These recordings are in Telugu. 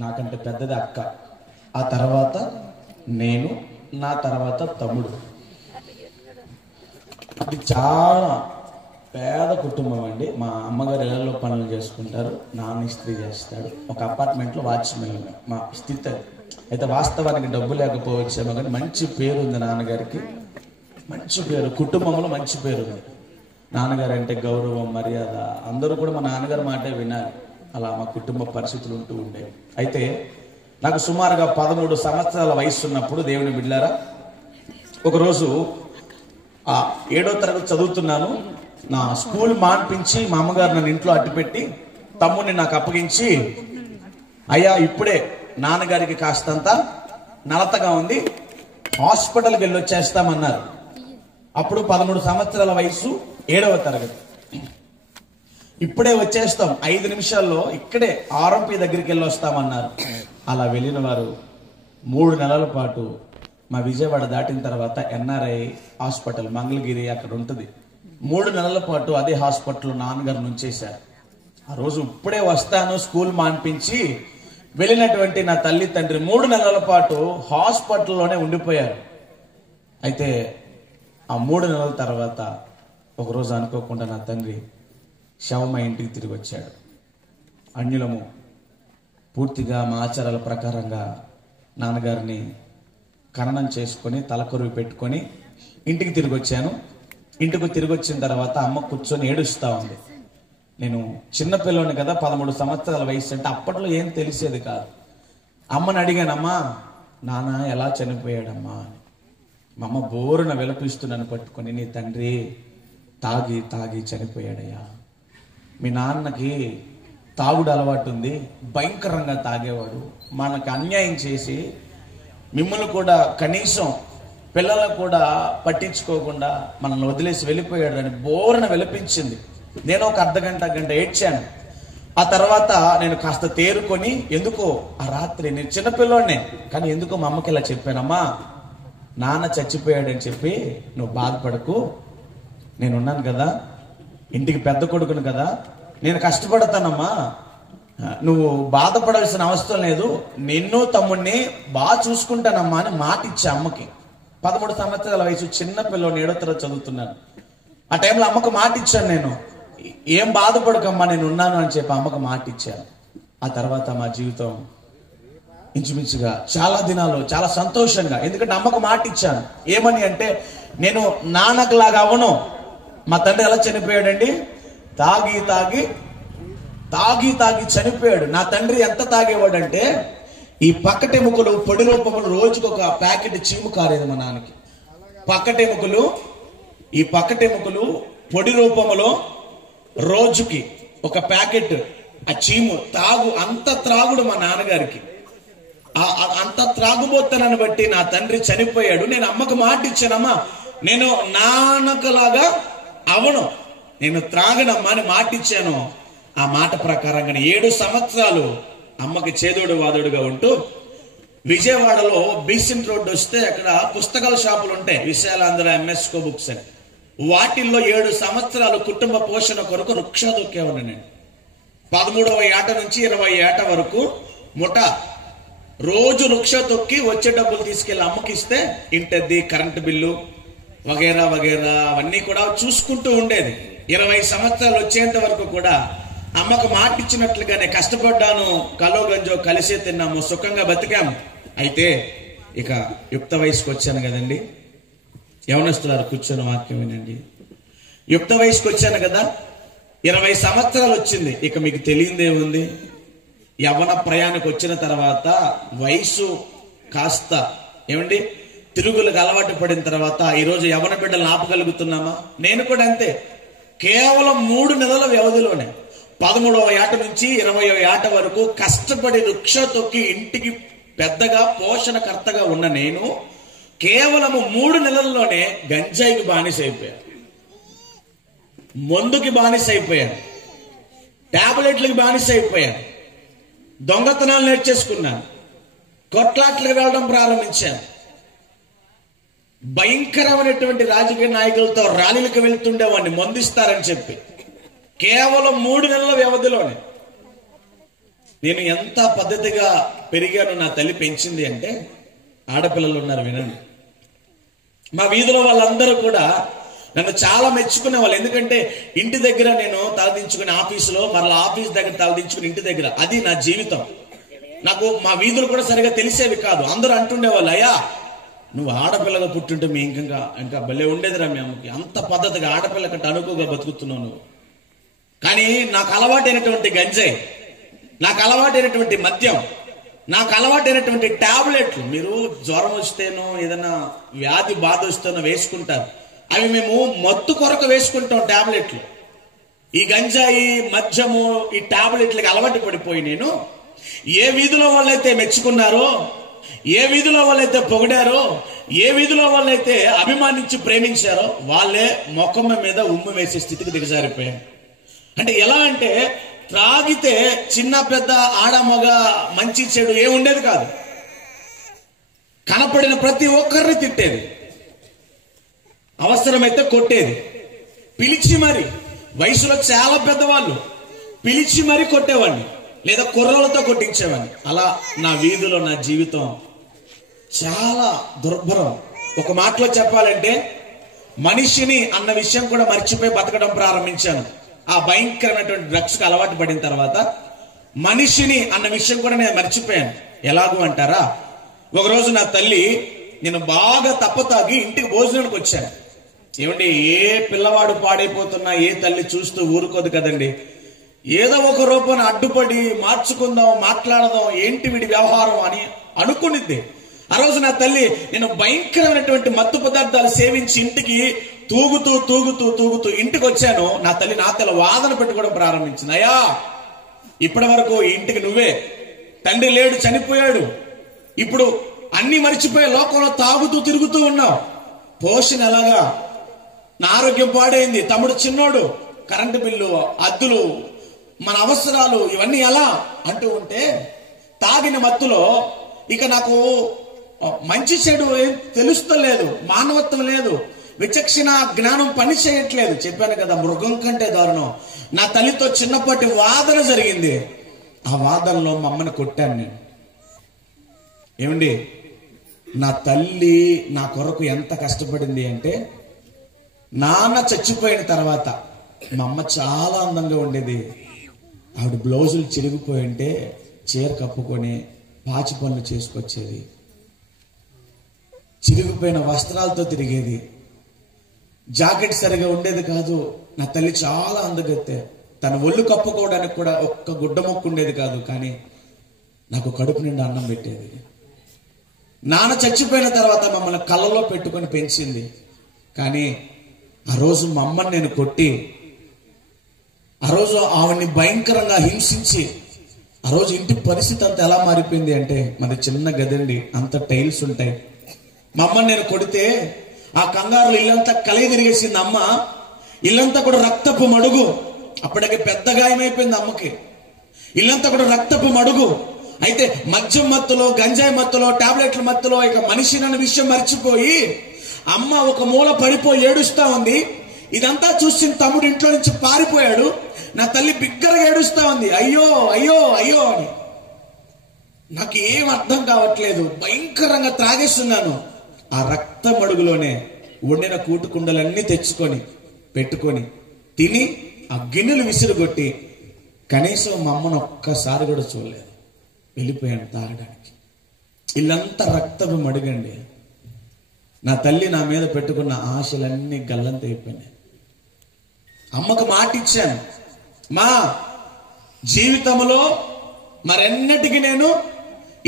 నాకంటే పెద్దది అక్క, ఆ తర్వాత నేను, నా తర్వాత తమ్ముడు. అది చాలా పేద కుటుంబం అండి. మా అమ్మగారు ఇళ్లలో పనులు చేసుకుంటారు, నాన్న ఇస్త్రీ చేస్తాడు, ఒక అపార్ట్మెంట్లో వాచ్మెన్. మా స్థితి అది. అయితే వాస్తవానికి డబ్బు లేకపోవచ్చేమో కానీ మంచి పేరు ఉంది నాన్నగారికి, మంచి పేరు, కుటుంబంలో మంచి పేరు ఉంది. నాన్నగారు అంటే గౌరవం, మర్యాద, అందరూ కూడా మా నాన్నగారు మాటే వినాలి. అలా మా కుటుంబ పరిస్థితులు ఉంటూ ఉండేవి. అయితే నాకు సుమారుగా 13 సంవత్సరాల వయసు ఉన్నప్పుడు, దేవుని బిడ్డలారా, ఒకరోజు 7వ తరగతి చదువుతున్నాను. నా స్కూల్ మాన్పించి మా అమ్మగారు నన్ను ఇంట్లో అట్టిపెట్టి తమ్ముడిని నాకు అప్పగించి, అయ్యా ఇప్పుడే నాన్నగారికి కాస్తంత నలతగా ఉంది, హాస్పిటల్కి వెళ్ళి వచ్చేస్తామన్నారు. అప్పుడు 13 సంవత్సరాల వయసు, 7వ తరగతి. ఇప్పుడే వచ్చేస్తాం, 5 నిమిషాల్లో ఇక్కడే ఆర్ఎంపీ దగ్గరికి వెళ్ళి వస్తామన్నారు. అలా వెళ్ళిన వారు 3 నెలల పాటు మా విజయవాడ దాటిన తర్వాత ఎన్ఆర్ఐ హాస్పిటల్ మంగళగిరి అక్కడ ఉంటుంది. 3 నెలల పాటు అదే హాస్పిటల్లో నాన్నగారు నుంచేశారు. ఆ రోజు ఇప్పుడే వస్తాను స్కూల్ మాన్పించి వెళ్ళినటువంటి నా తల్లి తండ్రి 3 నెలల పాటు హాస్పిటల్లోనే ఉండిపోయారు. అయితే ఆ 3 నెలల తర్వాత ఒకరోజు అనుకోకుండా నా తండ్రి శవమ ఇంటికి తిరిగి వచ్చాడు. అన్యులము పూర్తిగా మా ఆచారాల ప్రకారంగా నాన్నగారిని ఖననం చేసుకొని తలకొరువు పెట్టుకొని ఇంటికి తిరిగి వచ్చాను. ఇంటికి తిరిగి వచ్చిన తర్వాత అమ్మ కూర్చొని ఏడుస్తూ ఉంది. నేను చిన్నపిల్లని కదా, 13 సంవత్సరాల వయసు, అంటే అప్పట్లో ఏం తెలిసేది కాదు. అమ్మని అడిగానమ్మా, నాన్న ఎలా చనిపోయాడమ్మా అని. మా అమ్మ బోరున విలపిస్తూ నన్ను పట్టుకొని, నీ తండ్రి తాగి తాగి చనిపోయాడయ్యా, మీ నాన్నకి తాగుడు అలవాటు ఉంది, భయంకరంగా తాగేవాడు, మనకు అన్యాయం చేసి మిమ్మల్ని కూడా కనీసం పిల్లలకు కూడా పట్టించుకోకుండా మనల్ని వదిలేసి వెళ్ళిపోయాడు అని బోరున విలపించింది. నేను ఒక అర్ధగంట గంట ఏడ్చాను. ఆ తర్వాత నేను కాస్త తేరుకొని, ఎందుకో ఆ రాత్రి, నేను చిన్నపిల్లోనే కానీ ఎందుకో మా అమ్మకి ఇలా చెప్పానమ్మా, నాన్న చచ్చిపోయాడని చెప్పి నువ్వు బాధపడకు, నేనున్నాను కదా, ఇంటికి పెద్ద కొడుకును కదా, నేను కష్టపడతానమ్మా, నువ్వు బాధపడాల్సిన అవసరం లేదు, నిన్ను తమ్ముడిని బాగా చూసుకుంటానమ్మా అని మాట ఇచ్చా అమ్మకి. 13 సంవత్సరాల వయసు, చిన్న పిల్లని, 7వ తరగతి చదువుతున్నాను. ఆ టైంలో అమ్మకు మాట ఇచ్చాను, నేను ఏం బాధపడకమ్మా నేను ఉన్నాను అని చెప్పి అమ్మకు మాట ఇచ్చాను. ఆ తర్వాత మా జీవితం ఇంచుమించుగా చాలా దినాలు చాలా సంతోషంగా, ఎందుకంటే అమ్మకు మాట ఇచ్చాను. ఏమని అంటే, నేను నాన్నకు లాగా అవను. మా తండ్రి ఎలా చనిపోయాడండి, తాగి తాగి తాగి తాగి చనిపోయాడు. నా తండ్రి ఎంత తాగేవాడంటే, ఈ పక్కటెముకలు పొడి రూపములు రోజుకు ఒక ప్యాకెట్ చీము కారేది మా నాన్నకి. ఈ పక్కటెముకలు పొడి రూపములో రోజుకి ఒక ప్యాకెట్ ఆ చీము అంత త్రాగుడు మా నాన్నగారికి. అంత త్రాగుబోతానని బట్టి నా తండ్రి చనిపోయాడు. నేను అమ్మకు మాట ఇచ్చానమ్మా, నేను నాన్నకులాగా అవను, నేను త్రాగనమ్మా అని మాట ఇచ్చాను. ఆ మాట ప్రకారంగా 7 సంవత్సరాలు అమ్మకి చేదోడు వాదోడుగా ఉంటూ, విజయవాడలో బీసెంట్ రోడ్డు వస్తే అక్కడ పుస్తకాల షాపులు ఉంటాయి, విశాలాంధ్ర, ఎంఎస్కో బుక్స్ అని. వాటిల్లో 7 సంవత్సరాలు కుటుంబ పోషణ కొరకు రిక్షా దొక్కేవాడిని నేను. 13వ ఏట నుంచి 20వ ఏట వరకు ముఠా రోజు రిక్షా తొక్కి వచ్చే డబ్బులు తీసుకెళ్లి అమ్మకి ఇస్తే ఇంటద్ది, కరెంటు బిల్లు వగేరా వగేరా అవన్నీ కూడా చూసుకుంటూ ఉండేది. 20 సంవత్సరాలు వచ్చేంత వరకు కూడా అమ్మకు మాట ఇచ్చినట్లుగానే కష్టపడ్డాను, కలో గంజో కలిసే తిన్నాము, సుఖంగా బతికాము. అయితే ఇక యుక్త వయసుకు వచ్చాను కదండి, యవనస్తులారు కూర్చొని వాక్యం వినండి. యుక్త వయసుకు వచ్చాను కదా, 20 సంవత్సరాలు వచ్చింది. ఇక మీకు తెలియందే ఉంది, యవ్వన ప్రయాణకు వచ్చిన తర్వాత వయసు కాస్త ఏమండి తిరుగులకు అలవాటు పడిన తర్వాత ఈరోజు యవ్వన బిడ్డలు ఆపగలుగుతున్నామా? నేను కూడా అంతే. కేవలం 3 నెలల వ్యవధిలోనే 13వ ఏట నుంచి 20వ ఏట వరకు కష్టపడి రిక్షా తొక్కి ఇంటికి పెద్దగా పోషణకర్తగా ఉన్న నేను కేవలము 3 నెలల్లోనే గంజాయికి బానిస అయిపోయాను, మందుకి బానిస అయిపోయాను, టాబ్లెట్లకి బానిస అయిపోయాను, దొంగతనాలు నేర్చేసుకున్నాను, కొట్లాట్లకు వెళ్ళడం ప్రారంభించాను, భయంకరమైనటువంటి రాజకీయ నాయకులతో ర్యాలీలకు వెళ్తుండేవాడిని మందిస్తారని చెప్పి. కేవలం 3 నెలల వ్యవధిలోనే నేను ఎంత పద్ధతిగా పెరిగానో నా తల్లి పెంచింది అంటే, ఆడపిల్లలు ఉన్నారు వినండి. మా వీధిలో వాళ్ళందరూ కూడా నన్ను చాలా మెచ్చుకునే వాళ్ళు. ఎందుకంటే ఇంటి దగ్గర నేను తలదించుకుని ఆఫీసులో, మరలా ఆఫీస్ దగ్గర తలదించుకుని ఇంటి దగ్గర, అది నా జీవితం. నాకు మా వీధులు కూడా సరిగా తెలిసేవి కాదు. అందరూ అంటుండేవాళ్ళు, అయ్యా నువ్వు ఆడపిల్లగా పుట్టుంటే మీ ఇంకా భలే ఉండేదిరా మీ అమ్మకి, అంత పద్ధతిగా ఆడపిల్ల కంటే అనుకుగా బతుకుతున్నావు నువ్వు. కానీ నాకు అలవాటైనటువంటి గంజాయి, నాకు అలవాటైనటువంటి మద్యం, నాకు అలవాటైనటువంటి టాబ్లెట్లు, మీరు జ్వరం వస్తేనో ఏదైనా వ్యాధి బాధ వస్తేనో వేసుకుంటారు, అవి మేము మత్తు కొరకు వేసుకుంటాం టాబ్లెట్లు. ఈ గంజాయి మద్యము ఈ టాబ్లెట్లకి అలవాటు పడిపోయి నేను ఏ వీధిలో వాళ్ళైతే మెచ్చుకున్నారో, ఏ వీధిలో వాళ్ళైతే పొగిడారో, ఏ వీధిలో వాళ్ళైతే అభిమానించి ప్రేమించారో వాళ్ళే మొఖం మీద ఉమ్ము వేసే స్థితికి దిగజారిపోయాను. అంటే ఎలా అంటే, త్రాగితే చిన్న పెద్ద ఆడ మగ మంచి చెడు ఏ ఉండేది కాదు. కనపడిన ప్రతి ఒక్కరిని తిట్టేది, అవసరమైతే కొట్టేది, పిలిచి మరి, వయసులో చాలా పెద్దవాళ్ళు పిలిచి మరి కొట్టేవాడిని, లేదా కుర్రలతో కొట్టించేవాడిని. అలా నా వీధిలో నా జీవితం చాలా దుర్భరం. ఒక మాటలో చెప్పాలంటే, మనిషిని అన్న విషయం కూడా మర్చిపోయి బతకడం ప్రారంభించాను. ఆ భయంకరమైనటువంటి డ్రగ్స్ కి అలవాటు పడిన తర్వాత మనిషిని అన్న విషయం కూడా నేను మర్చిపోయాను. ఎలాగూ అంటారా, ఒకరోజు నా తల్లి, నేను బాగా తప్పతాగి ఇంటికి భోజనానికి వచ్చాను. ఏమండి, ఏ పిల్లవాడు పాడైపోతున్నా ఏ తల్లి చూస్తూ ఊరుకోదు కదండి. ఏదో ఒక రూపాన అడ్డుపడి మార్చుకుందాం, మాట్లాడదాం, ఏంటి వీడి వ్యవహారం అని అనుకునిద్ది. ఆ రోజు నా తల్లి, నేను భయంకరమైనటువంటి మత్తు పదార్థాలు సేవించి ఇంటికి తూగుతూ తూగుతూ తూగుతూ ఇంటికి వచ్చాను. నా తల్లి నాతో వాదన పెట్టుకోవడం ప్రారంభించింది. అయ్యా, ఇప్పటి వరకు ఇంటికి నువ్వే, తండ్రి లేడు, చనిపోయాడు, ఇప్పుడు అన్ని మర్చిపోయి లోకంలో తాగుతూ తిరుగుతూ ఉన్నావు, పోషణ ఎలాగా, నా ఆరోగ్యం పాడైంది, తమ్ముడు చిన్నోడు, కరెంటు బిల్లు, అద్దులు, మన అవసరాలు, ఇవన్నీ ఎలా అంటూ ఉంటే, తాగిన మత్తులో ఇక నాకు మంచి చెడు ఏం తెలుస్తలేదు, మానవత్వం లేదు, విచక్షణ జ్ఞానం పని చేయట్లేదు. చెప్పాను కదా, మృగం కంటే దారుణం. నా తల్లితో చిన్నపాటి వాదన జరిగింది. ఆ వాదనలో మా అమ్మని కొట్టాను నేను. ఏమండి, నా తల్లి నా కొరకు ఎంత కష్టపడింది అంటే, నాన్న చచ్చిపోయిన తర్వాత మా అమ్మ చాలా అందంగా ఉండేది. ఆవిడ బ్లౌజులు చిరిగిపోయి ఉంటే చీర కప్పుకొని పాచి పనులు చేసుకొచ్చేది, చిరిగిపోయిన వస్త్రాలతో తిరిగేది, జాకెట్ సరిగా ఉండేది కాదు. నా తల్లి చాలా అందగత్తె, తన ఒళ్ళు కప్పుకోవడానికి కూడా ఒక్క గుడ్డ మొక్కు ఉండేది కాదు, కానీ నాకు కడుపు నిండా అన్నం పెట్టేది. నాన్న చచ్చిపోయిన తర్వాత మమ్మల్ని కళ్ళలో పెట్టుకొని పెంచింది. కానీ ఆ రోజు మా అమ్మని నేను కొట్టి, ఆ రోజు ఆవిడ్ని భయంకరంగా హింసించి, ఆ రోజు ఇంటి పరిస్థితి అంతా ఎలా మారిపోయింది అంటే, మాది చిన్న గదండి, అంత టైల్స్ ఉంటాయి. మా అమ్మని నేను కొడితే ఆ కంగారులో ఇల్లంతా కలిగి తిరిగేసింది అమ్మ. ఇల్లంతా కూడా రక్తపు మడుగు. అప్పటికి పెద్ద గాయమైపోయింది అమ్మకి. ఇల్లంతా కూడా రక్తపు మడుగు. అయితే మద్యం మత్తులో, గంజాయి మత్తులో, టాబ్లెట్ల మత్తులో ఇక మనిషినన్న విషయం మర్చిపోయి అమ్మ ఒక మూల పడిపోయి ఏడుస్తా ఉంది. ఇదంతా చూసిన తమ్ముడు ఇంట్లో నుంచి పారిపోయాడు. నా తల్లి బిగ్గరగా ఏడుస్తా ఉంది, అయ్యో అయ్యో అయ్యో అని. నాకు ఏం అర్థం కావట్లేదు, భయంకరంగా త్రాగేస్తున్నాను. ఆ రక్త మడుగులోనే వండిన కూటుకుండలన్నీ తెచ్చుకొని పెట్టుకొని తిని ఆ గిన్నెలు విసిరుగొట్టి కనీసం మా అమ్మను ఒక్కసారి కూడా చూడలేదు. వెళ్ళిపోయాను తాగడానికి. ఇల్లంతా రక్తపు మడుగండి. నా తల్లి నా మీద పెట్టుకున్న ఆశలన్నీ గల్లంత అయిపోయినాయి. అమ్మకు మాట ఇచ్చాను, మా జీవితంలో మరెన్నటికి నేను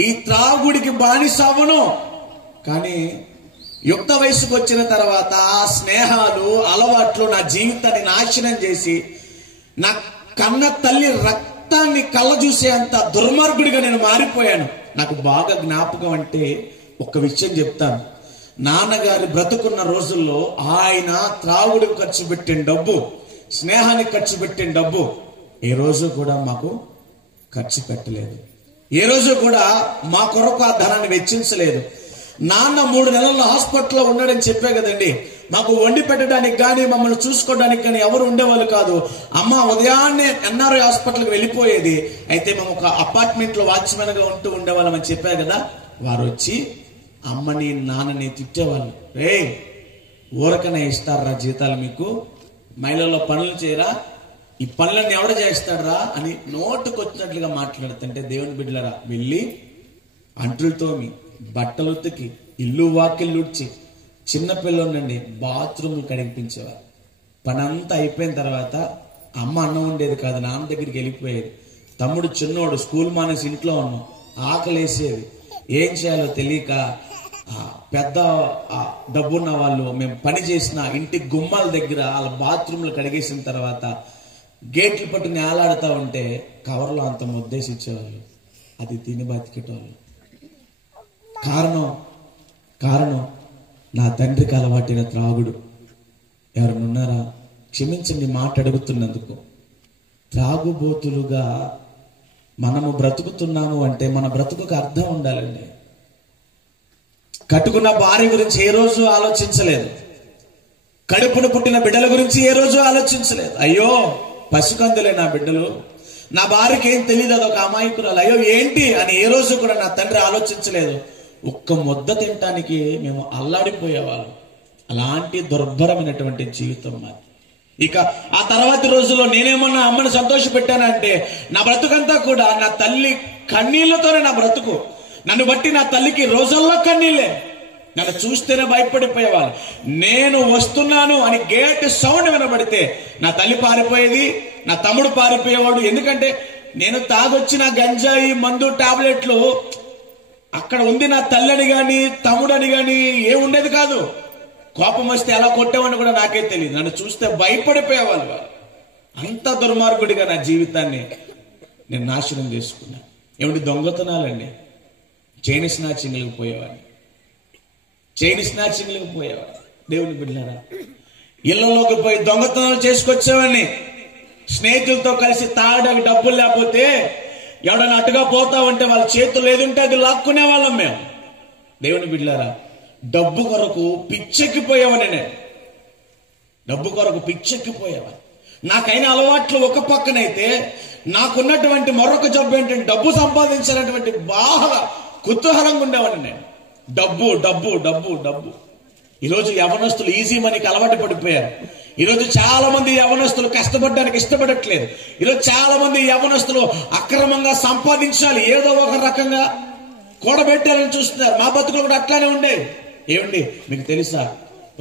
ఈ త్రాగుడికి బానిసవ్వను. కానీ యుక్త వయసుకు వచ్చిన తర్వాత స్నేహాలు, అలవాట్లు నా జీవితాన్ని నాశనం చేసి నా కన్న తల్లి రక్తాన్ని కళ్ళ చూసే అంత దుర్మార్గుడిగా నేను మారిపోయాను. నాకు బాగా జ్ఞాపకం అంటే ఒక్క విషయం చెప్తాను. నాన్నగారి బ్రతుకున్న రోజుల్లో ఆయన త్రాగుడికి ఖర్చు పెట్టిన డబ్బు, స్నేహానికి ఖర్చు పెట్టిన డబ్బు ఏ రోజు కూడా మాకు ఖర్చు పెట్టలేదు. ఏ రోజు కూడా మా కొరకు ఆ ధనాన్ని వెచ్చించలేదు. నాన్న 3 నెలల్లో హాస్పిటల్లో ఉన్నాడని చెప్పే కదండి, మాకు వండి పెట్టడానికి కానీ మమ్మల్ని చూసుకోవడానికి కానీ ఎవరు ఉండేవాళ్ళు కాదు. అమ్మ ఉదయాన్నే ఎన్ఆర్ఐ హాస్పిటల్కి వెళ్ళిపోయేది. అయితే మేము ఒక అపార్ట్మెంట్ లో వాచ్మెన్ గా ఉంటూ ఉండేవాళ్ళం అని చెప్పారు కదా. వారు వచ్చి అమ్మని నాన్నని తిట్టేవాళ్ళు. రే ఊరకనే ఇస్తారా జీతాలు మీకు? మహిళల్లో పనులు చేయరా? ఈ పనులన్నీ ఎవడ చేస్తాడరా అని నోటుకు వచ్చినట్లుగా మాట్లాడుతుంటే, దేవుని బిడ్డలరా వెళ్ళి అంట్రులతోమి, బట్టలు ఉతికి, ఇల్లు వాకిళ్ళు ఉడ్చి, చిన్నపిల్లలండి బాత్రూమ్లు కడిగిపించేవారు. పని అంతా అయిపోయిన తర్వాత అమ్మ అన్నం ఉండేది కాదు, నాన్న దగ్గరికి వెళ్ళిపోయేది. తమ్ముడు చిన్నోడు స్కూల్ మానేసి ఇంట్లో ఉన్నాం, ఆకలేసేది. ఏం చేయాలో తెలియక పెద్ద డబ్బున్న వాళ్ళు మేము పని చేసిన ఇంటి గుమ్మాల దగ్గర వాళ్ళ బాత్రూమ్లు కడిగేసిన తర్వాత గేట్లు పట్టుకుని ఆలాడుతూ ఉంటే కవర్లో అంత ముద్దేసి ఇచ్చేవాళ్ళు. అది తిని బతికేటోళ్ళు. కారణం నా తండ్రికి అలవాటిన త్రాగుడు. ఎవరనున్నారా? క్షమించండి మాట అడుగుతున్నందుకు. త్రాగుబోతులుగా మనము బ్రతుకుతున్నాము అంటే మన బ్రతుకుకు అర్థం ఉండాలండి. కట్టుకున్న భార్య గురించి ఏ రోజు ఆలోచించలేదు. కడుపును పుట్టిన బిడ్డల గురించి ఏ రోజు ఆలోచించలేదు. అయ్యో పసికందులే నా బిడ్డలు, నా భార్యకి ఏం తెలియదు, అదొక అమాయకురాలు, అయ్యో ఏంటి అని ఏ రోజు కూడా నా తండ్రి ఆలోచించలేదు. ఒక్క ముద్ద తినటానికి మేము అల్లాడిపోయేవాళ్ళం. అలాంటి దుర్భరమైనటువంటి జీవితం మాది. ఇక ఆ తర్వాతి రోజుల్లో నేనేమన్నా అమ్మని సంతోష పెట్టానంటే నా బ్రతుకంతా కూడా నా తల్లి కన్నీళ్లతోనే నా బ్రతుకు. నన్ను బట్టి నా తల్లికి రోజుల్లో కన్నీళ్ళే. నన్ను చూస్తేనే భయపడిపోయేవాళ్ళు. నేను వస్తున్నాను అని గేట్ సౌండ్ వినబడితే నా తల్లి పారిపోయేది, నా తమ్ముడు పారిపోయేవాడు. ఎందుకంటే నేను తాగొచ్చిన గంజాయి, మందు, టాబ్లెట్లు అక్కడ ఉంది. నా తల్లిని గాని తమ్ముడని గాని ఏముండేది కాదు. కోపం వస్తే ఎలా కొట్టేవాడిని కూడా నాకే తెలియదు. నన్ను చూస్తే భయపడిపోయేవాళ్ళు వాళ్ళు. అంత దుర్మార్గుడిగా నా జీవితాన్ని నేను నాశనం చేసుకున్నాను. ఏమిటి దొంగతనాలండి, చైన్ స్నాచింగ్లకు పోయేవాడిని. దేవుని బిడ్డలారా, ఇళ్లలోకి పోయి దొంగతనాలు చేసుకొచ్చేవాడిని. స్నేహితులతో కలిసి తాగడానికి డబ్బులు లేకపోతే ఎవడన్నా అటుగా పోతా ఉంటే వాళ్ళ చేతులు ఏదుంటే అది లాక్కునే వాళ్ళం మేము. దేవుని బిడ్డలారా, డబ్బు కొరకు పిచ్చెక్కిపోయేవాడిని నేను. నాకైన అలవాట్లు ఒక పక్కనైతే నాకున్నటువంటి మరొక జబ్బు ఏంటంటే డబ్బు సంపాదించాలన్నటువంటి బాగా కుతూహలంగా ఉండేవాడిని నేను. డబ్బు. ఈరోజు యవనస్తులు ఈజీ మనీకి అలవాటు పడిపోయారు. ఈరోజు చాలా మంది యవనస్తులు కష్టపడడానికి ఇష్టపడట్లేదు. ఈరోజు చాలా మంది యవనస్తులు అక్రమంగా సంపాదించాలి, ఏదో ఒక రకంగా కూడబెట్టాలని చూస్తున్నారు. మా బతుకులు కూడా అట్లానే ఉండే. ఏమండి మీకు తెలుసా,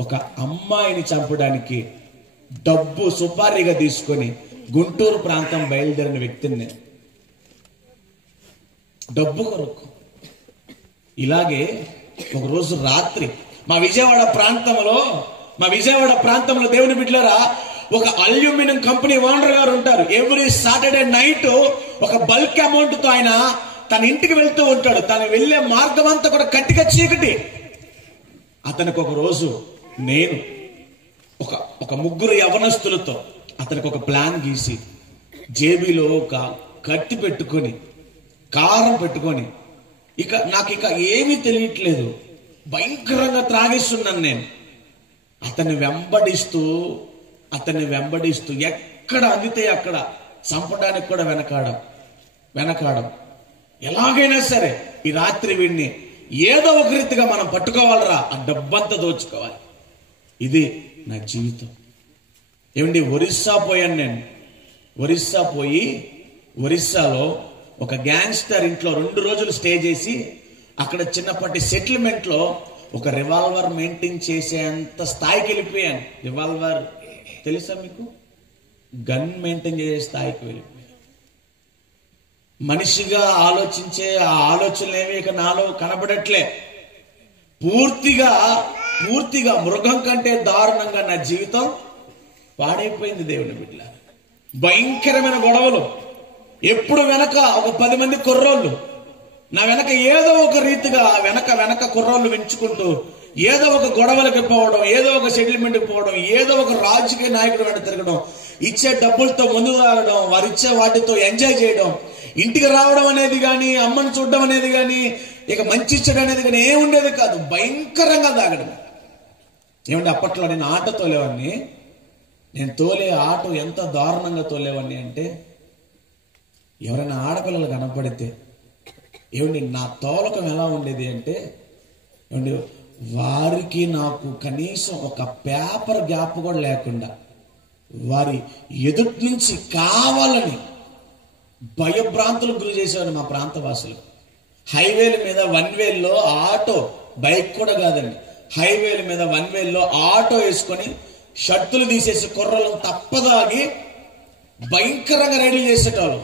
ఒక అమ్మాయిని చంపడానికి డబ్బు సుపారీగా తీసుకొని గుంటూరు ప్రాంతం బయలుదేరిన వ్యక్తిని నేను. డబ్బు కొరకు. ఇలాగే ఒక రోజు రాత్రి మా విజయవాడ ప్రాంతంలో దేవుని బిడ్డలారా, ఒక అల్యూమినియం కంపెనీ ఓనర్ గారు ఉంటారు. ఎవ్రీ సాటర్డే నైట్ ఒక బల్క్ అమౌంట్ తో ఆయన తన ఇంటికి వెళ్తూ ఉంటాడు. తను వెళ్లే మార్గం అంతా కూడా కట్టిగా చీకటి. అతనికి ఒక రోజు నేను ఒక ముగ్గురు యవనస్తులతో అతనికి ఒక ప్లాన్ గీసి జేబీలో ఒక కత్తి పెట్టుకొని, కారం పెట్టుకొని, నాకు ఏమీ తెలియట్లేదు, భయంకరంగా త్రాగిస్తున్నాను నేను. అతన్ని వెంబడిస్తూ ఎక్కడ అందితే అక్కడ చంపడానికి కూడా వెనకాడం. ఎలాగైనా సరే ఈ రాత్రి వీడిని ఏదో ఒక రీతిగా మనం పట్టుకోవాలరా, ఆ డబ్బంతా దోచుకోవాలి. ఇది నా జీవితం. ఏమండి, ఒరిస్సా పోయాను నేను. ఒరిస్సాలో ఒక గ్యాంగ్స్టర్ ఇంట్లో 2 రోజులు స్టే చేసి అక్కడ చిన్నప్పటి సెటిల్మెంట్ లో ఒక రివాల్వర్ మెయింటైన్ చేసేంత స్థాయికి వెళ్ళిపోయాను. రివాల్వర్ తెలుసా మీకు? గన్ మెయింటైన్ చేసే స్థాయికి వెళ్ళిపోయాను. మనిషిగా ఆలోచించే ఆ ఆలోచనలు ఏమి ఇక నాలో కనబడట్లే. పూర్తిగా మృగం కంటే దారుణంగా నా జీవితం పాడైపోయింది. దేవుని బిడ్డ, భయంకరమైన గొడవలు. ఎప్పుడు వెనక ఒక 10 మంది కుర్రోళ్ళు నా వెనక ఏదో ఒక రీతిగా వెనక కుర్రోళ్ళు పెంచుకుంటూ ఏదో ఒక గొడవలకి పోవడం, ఏదో ఒక సెటిల్మెంట్కి పోవడం, ఏదో ఒక రాజకీయ నాయకుడు వెంట తిరగడం, ఇచ్చే డబ్బులతో ముందు తాగడం, వారిచ్చే వాటితో ఎంజాయ్ చేయడం, ఇంటికి రావడం అనేది కానీ, అమ్మని చూడడం అనేది కానీ, ఇక మంచి ఇచ్చడం అనేది కానీ ఏముండేది కాదు. భయంకరంగా తాగడం. ఏమంటే అప్పట్లో నేను ఆటో తోలేవాడిని. నేను తోలే ఆటో ఎంత దారుణంగా తోలేవాడిని అంటే, ఎవరైనా ఆడపిల్లలు కనపడితే ఏమండి నా తోలకం ఎలా ఉండేది అంటే, ఏమండి వారికి నాకు కనీసం ఒక పేపర్ గ్యాప్ కూడా లేకుండా వారి ఎదుటి నుంచి కావాలని భయభ్రాంతులకు గురి చేసేవాడిని మా ప్రాంత వాసులు. హైవేల మీద వన్ వేల్లో ఆటో, బైక్ కూడా కాదండి, హైవేల మీద వన్ వేల్లో ఆటో వేసుకొని షర్టులు తీసేసి కుర్రలను తప్పదాగి భయంకరంగా రైడ్లు చేసేటోళ్ళు.